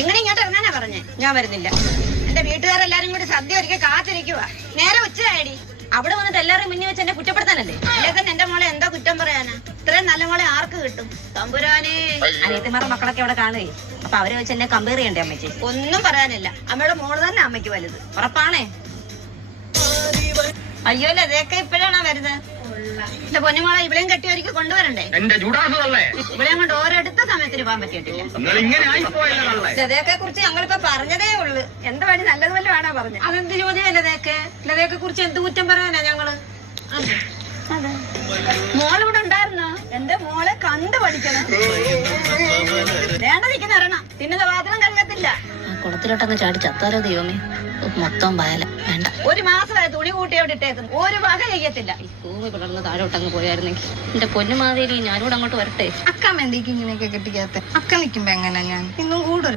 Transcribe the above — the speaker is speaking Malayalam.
ഇങ്ങനെ ഇങ്ങോട്ട് ഇറങ്ങാനാ പറഞ്ഞേ? ഞാൻ വരുന്നില്ല. എന്റെ വീട്ടുകാരെല്ലാരും കൂടി സദ്യ ഒരുക്കി കാത്തിരിക്കുക. നേരെ ഉച്ചയായി. അവിടെ വന്നിട്ട് എല്ലാവരും മുന്നിൽ വെച്ച് എന്നെ കുറ്റപ്പെടുത്താനല്ലേ? ഇതൊക്കെ എന്റെ മോളെ എന്താ കുറ്റം പറയാനാ? ഇത്രയും നല്ല മോളെ ആർക്ക് കിട്ടും? തമ്പുരാനെ. അനിയത്തിമാരുടെ മക്കളൊക്കെ അവിടെ കാണുകയെ. അപ്പൊ അവരെ വെച്ച് എന്നെ കമ്പയർ ചെയ്യണ്ടേ അമ്മച്ചി? ഒന്നും പറയാനില്ല. അമ്മയുടെ മോള് തന്നെ അമ്മയ്ക്ക് വലുത്. ഉറപ്പാണേ? അയ്യോ അതൊക്കെ ഇപ്പോഴാണോ വരുന്നത്? എന്റെ പൊന്നുമോളെ ഇവിടെയും കെട്ടി ഒരുക്കി കൊണ്ടുവരണ്ടേ? ഇവിടെയും കൊണ്ട് ഓരോടുത്ത സമയത്തിന് പോകാൻ പറ്റിയിട്ടില്ല. ലതയൊക്കെ കുറിച്ച് ഞങ്ങളിപ്പോ പറഞ്ഞതേ ഉള്ളു. എന്താ വഴി നല്ലതുപോലെ വേണോ പറഞ്ഞു? അതെന്ത് ചോദ്യമല്ല ലതയൊക്കെ കുറിച്ച് എന്ത് കുറ്റം പറയാനാ ഞങ്ങള്? മോളിവിടെ ഉണ്ടായിരുന്നോ? എന്റെ മോളെ കണ്ടു പഠിക്കണം. വേണ്ട നിൽക്കുന്ന ഇറങ്ങണം. തിന്നുന്ന പാത്രം കഴുകത്തില്ല. കുളത്തിലോട്ടങ്ങ് ചാടി ചത്താലോ ദൈവമേ. മൊത്തം വയല വേണ്ട. ഒരു മാസമായി തുണി കൂട്ടി അവിടെ ഇട്ടേക്കുന്നു. ഒരു വക ചെയ്യത്തില്ല. ഭൂമി പിളർന്ന് താഴോട്ടങ്ങ് പോയായിരുന്നെങ്കിൽ. എന്റെ പൊന്നുമാതിരി ഞാനൂടെ അങ്ങോട്ട് വരട്ടെ. അക്ക മെന്തിക്ക് ഇങ്ങനെയൊക്കെ കെട്ടിക്കാത്ത അക്ക നിൽക്കുമ്പോ എങ്ങനെ ഞാൻ ഇന്നും കൂടുതൽ